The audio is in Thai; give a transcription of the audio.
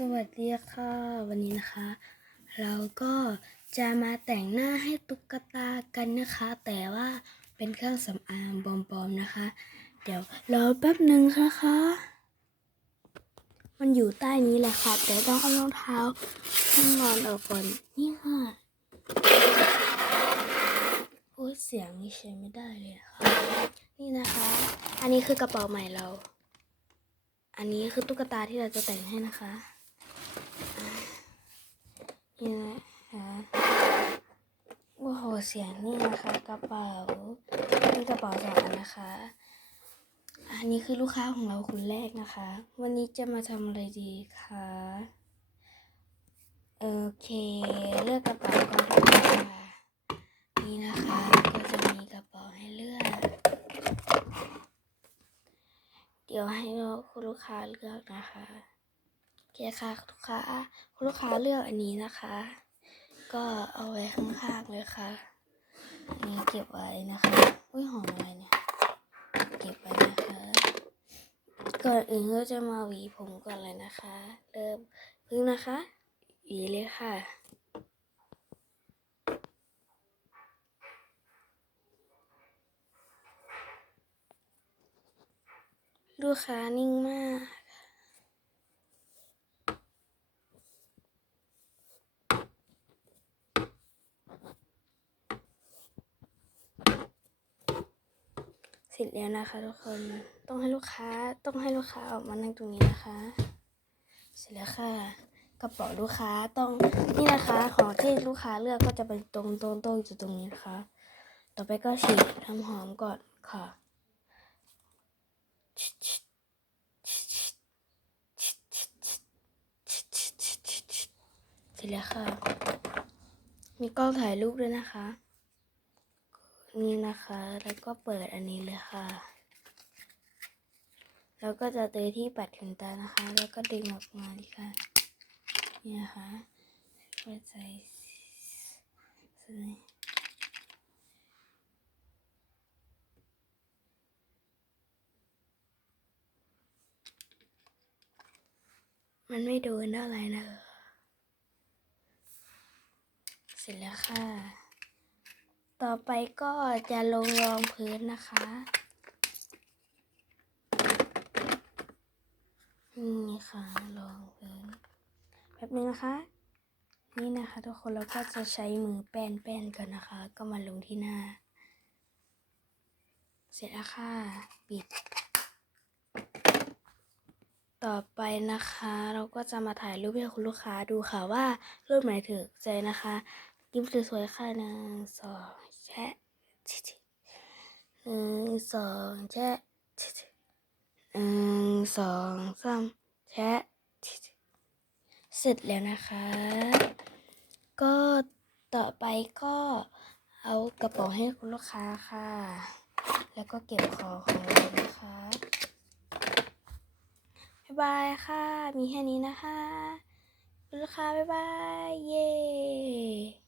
สวัสดีค่ะ วันนี้นะคะ เราก็จะมาแต่งหน้าให้ตุ๊กตากันนะคะ แต่ว่าเป็นเครื่องสำอางปลอมๆนะคะ เดี๋ยวรอแป๊บหนึ่งนะคะ มันอยู่ใต้นี้แหละค่ะแต่ต้องเอารองเท้าข้างนอนออกก่อนนี่ค่ะโอ้ยเสียงนี่ใช้ไม่ได้เลยค่ะนี่นะคะ อันนี้คือกระเป๋าใหม่เราอันนี้คือตุ๊กตาที่เราจะแต่งให้นะคะ นี่นะคะโอ้โหเสียงนี่นะคะกระเป๋านี่กระเป๋าสองนะคะ อันนี้คือลูกค้าของเราคนแรกนะคะ วันนี้จะมาทำอะไรดีคะโอเคเลือกกระเป๋าก่อนค่ะนี่นะคะก็จะมีกระเป๋าให้เลือก เดี๋ยวให้คุณลูกค้าเลือกนะคะ เคค่ะคุณลูกค้าคุณลูกค้าเลือกอันนี้นะคะ ก็เอาไว้ข้างๆเลยค่ะอันนี้เก็บไว้นะคะอุ้ยหอมอะไรเนี่ยเก็บไว้นะคะก่อนอื่นก็จะมาหวีผมก่อนเลยนะคะ เริ่มพึ่งนะคะหวีเลยค่ะลูกค้านิ่งมาก เสร็จแล้วนะคะ ทุกคนต้องให้ลูกค้าต้องให้ลูกค้าออกมานั่งตรงนี้นะคะ เสร็จแล้วค่ะกระเป๋าลูกค้าต้องนี่นะคะของที่ลูกค้าเลือกก็จะเป็นตรงตรงตรงอยู่ตรงนี้นะคะ ต่อไปก็ฉีดน้ำหอมก่อนค่ะเสร็จแล้วค่ะ มีกล้องถ่ายรูปด้วยนะคะ นี่นะคะ แล้วก็เปิดอันนี้เลยค่ะ แล้วก็จะเตยที่ปัดขนตานะคะ แล้วก็ดึงออกมาดีค่ะ นี่นะคะเปิดใจซื้อมันไม่โดนเท่าไหร่นะ เสร็จแล้วค่ะ ต่อไปก็จะลงรองพื้นนะคะนี่ค่ะรองพื้นแป๊บนึงนะคะ นี่นะคะทุกคนเราก็จะใช้มือแป้นแป้นก่อนนะคะ ก็มาลงที่หน้า เสร็จแล้วค่ะปิด ต่อไปนะคะ เราก็จะมาถ่ายรูปให้คุณลูกค้าดูค่ะว่ารูปไหนถูกใจนะคะ ยิ้มสวยๆค่ะหนึ่งสองแชะหนึ่งสองแชะหนึ่งสองสามแชะเสร็จแล้วนะคะ ก็ต่อไปก็เอากระเป๋าให้คุณลูกค้าค่ะ แล้วก็เก็บของของเรานะคะบ๊ายบายค่ะ มีแค่นี้นะคะคุณลูกค้าบ๊ายบาย เย้